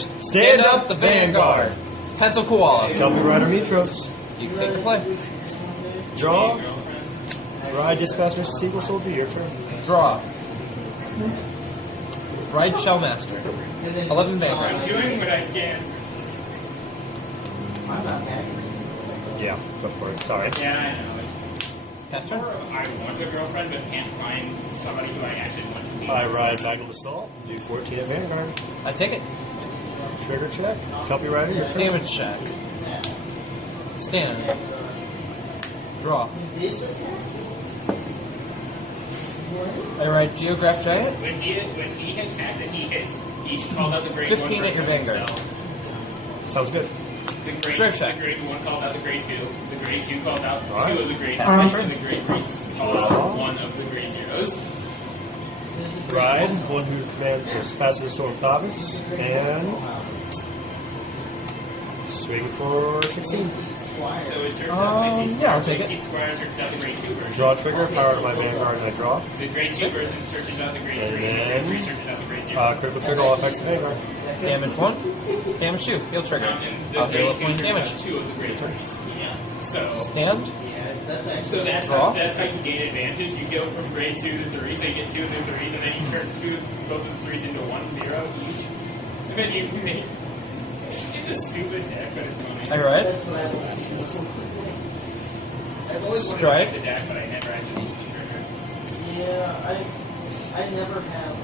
Stand up the Vanguard. Pencil Koala. Cavalry Rider Mitros. You can take the play. Draw. Ride Dispatcher Sequel Soldier. Your turn. Draw. Ride Shellmaster. 11 Vanguard. I'm doing what I can. Yeah, go for it. Sorry. Yeah, I know. Pass turn. I want a girlfriend, but can't find somebody who I actually want to be. I ride Bagel Assault. Do 14 at Vanguard. I take it. Trigger check. Cavalry Rider. Your turn. Damage check. Stand. Draw. I ride Geograph Giant. When he attacks and he hits, he calls out the grade 15 1 at your version of Vanguard. himself. Sounds good. The Drive check. grade 1 calls out the grade 2. The grade 2 calls out Alright. 2 of the grade 3s, Pass and the grade 3 calls out 1 of the grade 0s. Ride. One who commands passes the storm Thavas. And swing for 16. So it turns out yeah, I'll take it. Squire searches out the grade 2 version. Draw trigger. Power to my Vanguard and I draw. The grade 2 version searches out the grade 3, and the grade 3 searches out the grade 0. Critical trigger. All effects of Vanguard. Damage 1. Damage 2. Heal trigger. And the I'll heal grade 2 with 1 searches damage. out 2 of the grade 3s. Yeah. So Stand. that's Draw. how you gain advantage. You go from grade 2 to 3, so you get 2 of the 3s, and then you turn both of the 3s into 1, 0 each. And then you it's a stupid deck, but it's funny. I ride. I've always wanted to Strike. make the deck, but I never actually used the trigger. Yeah, I never have,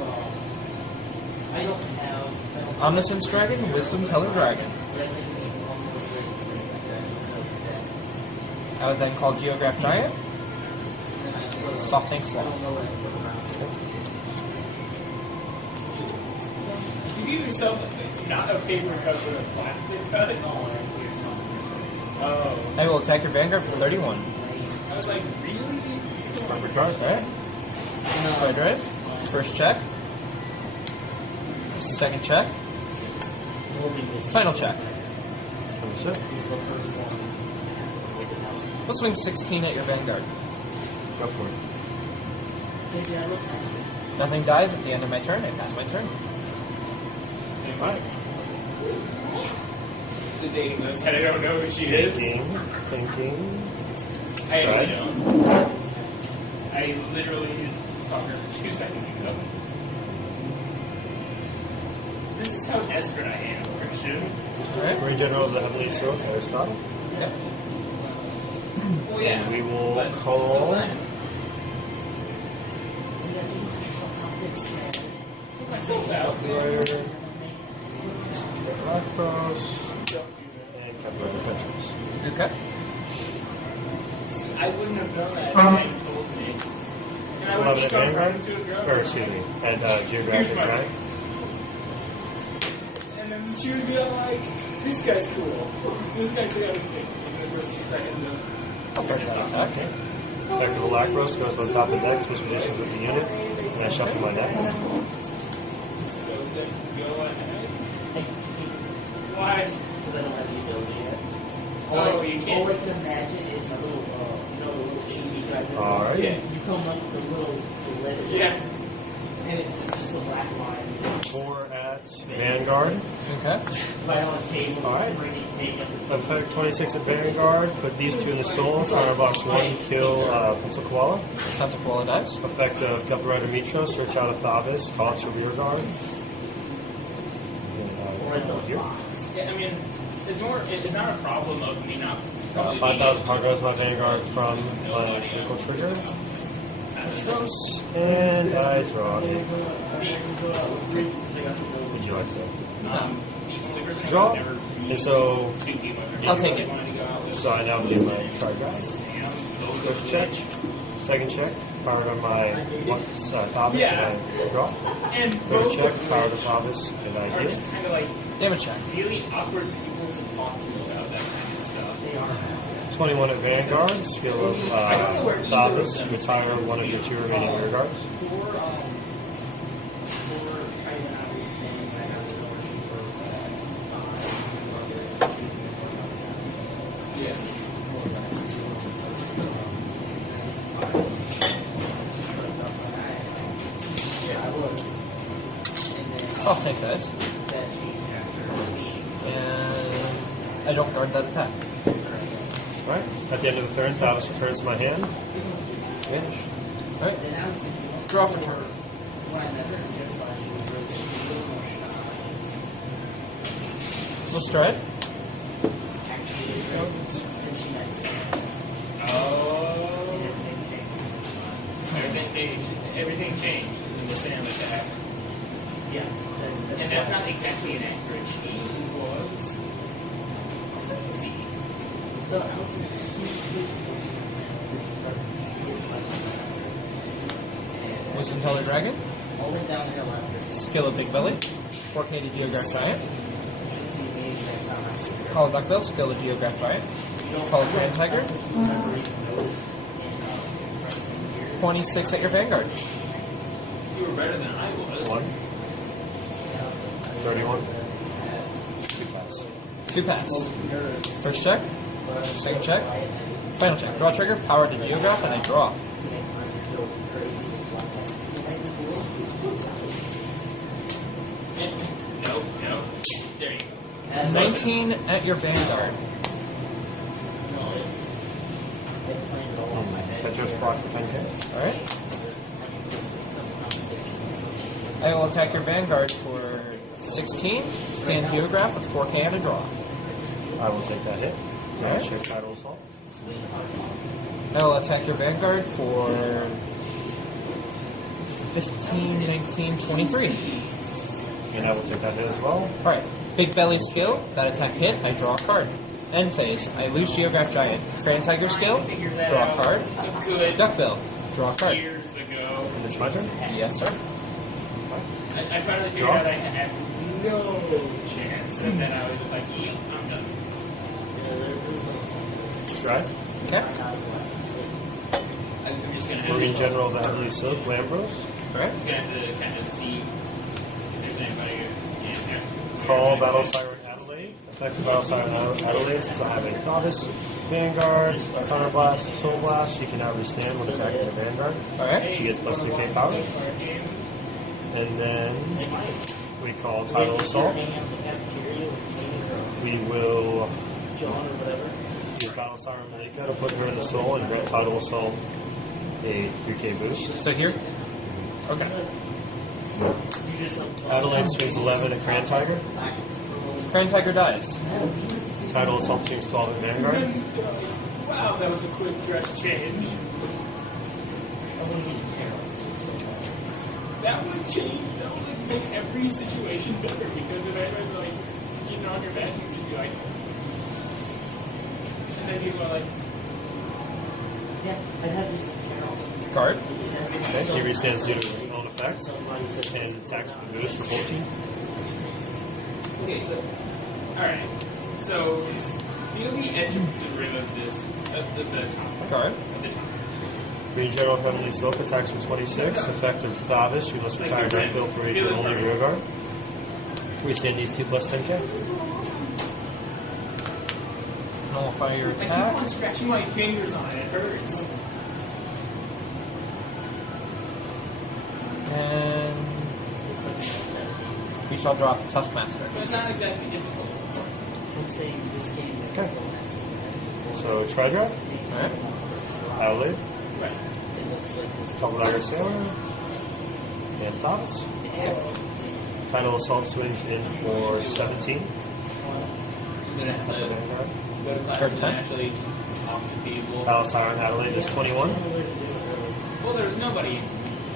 I don't have... Omniscience Dragon. Wisdom Teller Dragon. I would then call Geograph Giant. Soft Tank Sloth. You give yourself not a paper cut, but a plastic cut? Oh. I will attack your Vanguard for 31. I was like, really? Perfect card. Alright. Play drive. First check. Second check. Final check. We'll swing 16 at your Vanguard. Go for it. Nothing dies at the end of my turn. I pass my turn. Alright. It's a dating list. I don't know who she is. Thinking. I actually don't. I literally saw her 2 seconds ago. This is how desperate I am, Christian. Alright. Marine General of the Heavenly Sword, Aristotle. Yep. Well, yeah. And we will call. Put myself out. Rider. Black Cross. And Cavalry Adventures. Okay. See, I wouldn't have known that if you told me. And I would have 11 at stuck Vanguard. right into a girl. Or, excuse me. And Geographic Here's my- Giant. And then she would be like, this guy's cool. This guy took out his thing in the first 2 seconds of... Okay. Okay. Effective Lacros goes on top of the deck, switch positions with the unit, and I shuffle my deck. So then go ahead. Why? Oh, you All I can't. can imagine is the little, the little chibi guys. Alright. Yeah. You come up with the little letter. Yeah. And it's just a black line. 4 at Vanguard. Okay. Right on the table. Alright. Bring it, take it. Effect 26 at Vanguard. Put these 2 in the soul. Counter box 1, kill Pencil Koala. Pencil Koala dies. Effect of Cavalry Rider Mitros. Search out a Thavas. Call it to rear guard. Here. Yeah, I mean, it's not a problem of me not... 5,000 power goes my Vanguard from critical trigger. Mitros. And I draw. Would you like that? The only person I Draw. would never And so, I'll take it. so I now do my try guy. First check. Second check. Powered on my Thavas Yeah. and I draw. And Third both check. of Powered them to Thavas and I are hit. just kind of like Damage check. really awkward people to talk to about that kind of stuff. 21 at Vanguard. Skill of Thavas. Retire one of your 2 remaining rear guards. Soft Tank dies. I don't guard that attack. Alright. At the end of the turn, Thavas returns to my hand. Vanish. Alright. Draw for turn. We'll stride. Oh. Everything changed in the Sam attack. Yeah. And that's not exactly an accurate change. It was. Let's see. Wisdom Teller Dragon. Skill of Big Belly. 4K to Geograph Giant. Call of Duckbill. Skill of Geograph Giant. Call of Grand Tiger. 26 at your Vanguard. You were better than I was. 1. 31. 2 pass. First check. Second check. Final check. Draw trigger. Power to Geograph, and I draw. No. There you go. 19 at your Vanguard. That just procs for 10k. Alright. I will attack your Vanguard for 16. Stand Geograph with 4K and a draw. I will take that hit. Alright. Shift Tidal Assault. I will attack your Vanguard for 15, 19, 23. And I will take that hit as well. Alright. Big Belly skill. That attack hit. I draw a card. End phase. I lose Geograph Giant. Grand Tiger skill. Draw a card. Good. Duckbill. Draw a card. Years ago. And it's my turn. Yes, sir. I finally figured out I had no chance, and then I was just like, I'm done. Stride. Okay. I'm just gonna have Marine to, General of the Heavenly Silk, Lambros. Alright. just gonna have to kind of see if there's anybody in there. Call Battle Siren Adelaide. Effective Battle Siren Adelaide, since I have a Thavas, Vanguard, Counterblast, Soul Blast, she can now withstand when attacking the Vanguard. Alright. She gets plus 2k power. And then we call Tidal Assault. We will use Battle Siren Malika to put her in the soul and grant Tidal Assault a 3k boost. So here? Okay. Adelaide swings 11 at Grand Tiger. Grand Tiger dies. Tidal Assault swings 12 at Vanguard. Wow, that was a quick dress change. That would change. That would like, make every situation better because if anybody's like getting on your back, you just be like, and then people are like, Card. Okay, he resets due to his own effect and attacks with a boost for 14. okay, so, alright. So, feel the edge of the rim of this, of the top. Card. Of the top. Green General of Heavenly Silk attacks for 26. Effective Thavas, you must retire Red Bill for each and only rear guard. Withstand these 2 plus 10k. Nullify your I keep attack. on scratching my fingers on it, it hurts. And we shall drop Tuskmaster. But it's not exactly difficult. Okay. So, Tri-Drive, Alright. Adelaide, Right. Double Dagger Sailor, and Thavas. Tidal Assault swings in for 17. I'm gonna have At the to Vanguard. go to class Third and time. actually talk to people. Battle Siren Adelaide is 21. Well, there's nobody.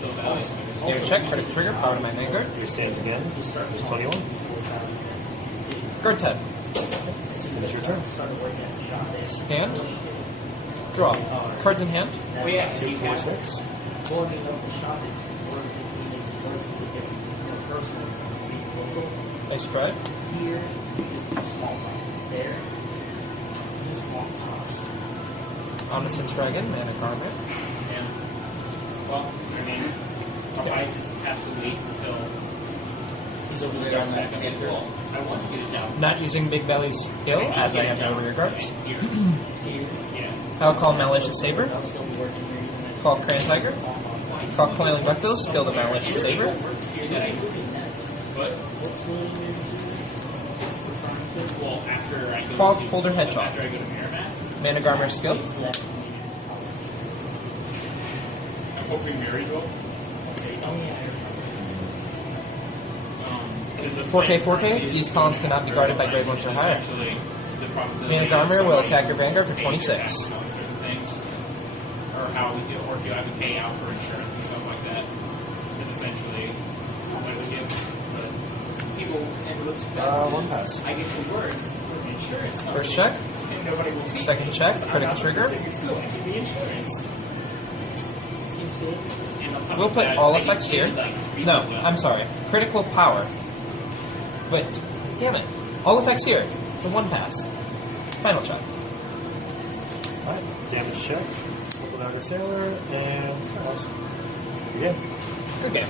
So that Your check, critical trigger, power to my Vanguard. Stands again. Is 21. Guard tab. Finish your turn. Stand. Draw. Cards in hand. we have to 2, see 4, 6. I stride. Omniscience Dragon, Mana Garment. Yeah. Well, I mean, I just have to wait until he's over there on that table. I want to get it down. Not using Big Belly's skill, as I have no rear guards. Here. Yeah. I'll call Malicious Saber. Call Grand Tiger. Call Coiling Duckbill, skill to Malicious Saber. Here that I But well, after I go Fog to, Holder Hedgehog. after I go to Merrimack, Mana Garmer skill. I'm hoping Mary will. The 4K. These columns cannot be guarded by Grave Ones or higher. Mana Garmer will attack your Vanguard for 26. Certain things, or how we do, or if you have to pay out for insurance and stuff like that. It's essentially what it would give. But people, and what's best One is pass. I get the word for the insurance. First check. And nobody will see Second it. check, But critical I'm not trigger. the person who's still making the insurance. Seems good. And on top We'll of put that, all they effects get here. like, really No, well. I'm sorry. Critical power. But, damn it. All effects here. It's a 1 pass. Final check. Alright, damage check. Double Dagger Sailor, and Thavas. Good game. Good game.